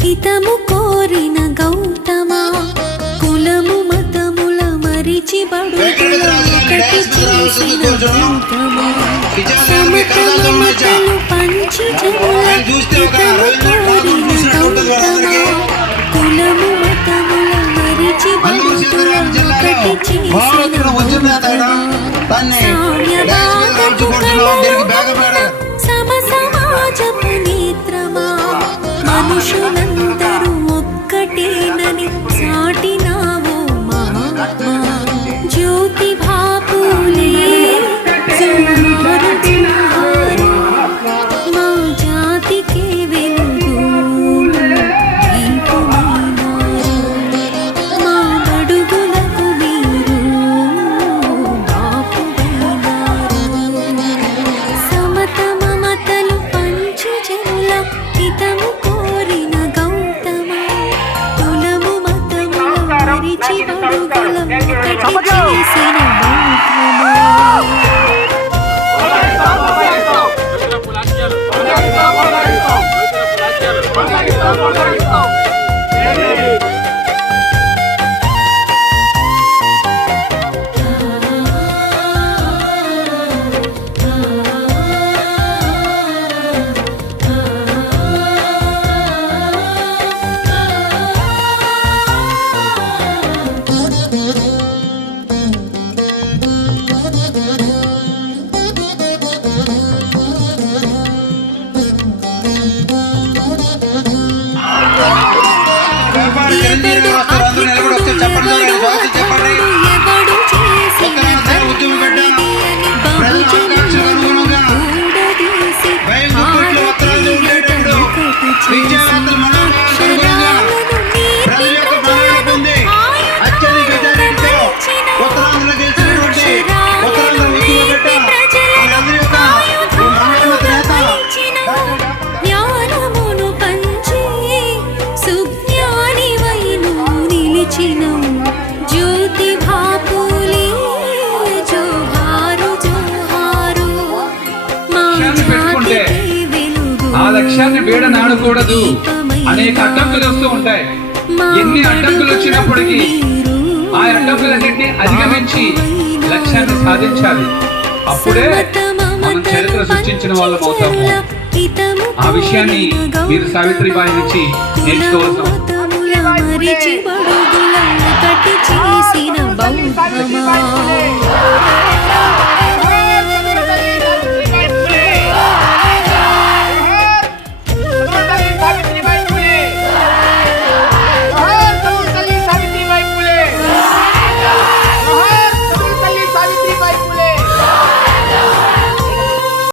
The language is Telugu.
హితము కోరిన గౌతమ కులము మతముల మరిచి వెంకటరాజు గారిని డయాస్ మీద పంచి కులము మతముల మరిచి అల్లూరు సీతారామరాజు మనుషులందరూ ఒకటి చేసిన లక్ష్యాన్ని వేడనాడకూడదు అనేక అడ్డంకులు వస్తూ ఉంటాయి. ఎన్ని అడ్డంకులు వచ్చినప్పటికీ ఆ అడ్డంకులన్నింటినీ అధిగమించి లక్ష్యాన్ని సాధించాలి. అప్పుడే మనం చరిత్ర సృష్టించిన వాళ్ళం అవుతాము. ఆ విషయాన్ని మీరు సావిత్రిబాయి నుంచి నేర్చుకోవాల్సిన